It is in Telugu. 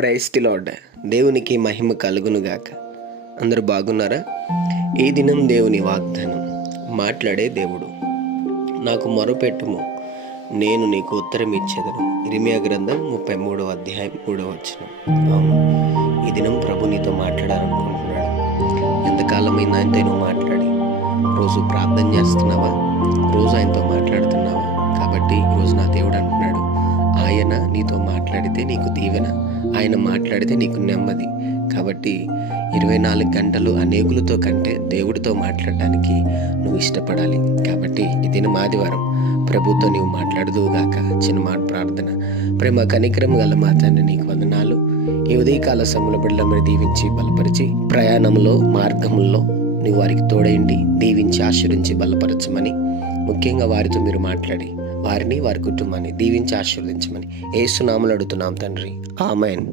Praise the lord. దేవునికి మహిమ కలుగునుగాక. అందరూ బాగున్నారా? ఈ దినం దేవుని వాగ్దానం. మాట్లాడే దేవుడు. నాకు మొరపెట్టుము, నేను నీకు ఉత్తరం ఇచ్చేదను. ఇర్మీయా గ్రంథం 33వ అధ్యాయం 3వ వచనం. అవును, ఈ దినం ప్రభు నీతో మాట్లాడాలనుకుంటున్నాడు. ఎంతకాలమైంది ఆయనతో నువ్వు మాట్లాడి? రోజు ప్రార్థన చేస్తున్నావా? రోజు ఆయనతో మాట్లాడుతున్నావా? కాబట్టి ఈరోజు నా దేవుడు అంటున్నాడు, ఆయన నీతో మాట్లాడితే నీకు దీవెన, ఆయన మాట్లాడితే నీకు నెమ్మది. కాబట్టి 24 గంటలు అనేకులతో కంటే దేవుడితో మాట్లాడడానికి నువ్వు ఇష్టపడాలి. కాబట్టి ఈ దినం ఆదివారం ప్రభుతో నీవు మాట్లాడదువుగాక. చిన్న మాట ప్రార్థన. ప్రేమ కనికరం గల మా తండ్రి, నీకు వందనాలు. ఈ ఉదయకాల సమయంలో బిడ్డలను దీవించి బలపరిచి ప్రయాణంలో మార్గంలో నువ్వు వారికి తోడేయండి, దీవించి ఆశీర్వించి బలపరచమని, ముఖ్యంగా వారితో మీరు మాట్లాడి వారిని వారి కుటుంబాన్ని దీవించి ఆశీర్వదించమని యేసు నామములో అడుగుతున్నాం తండ్రి. ఆమేన్.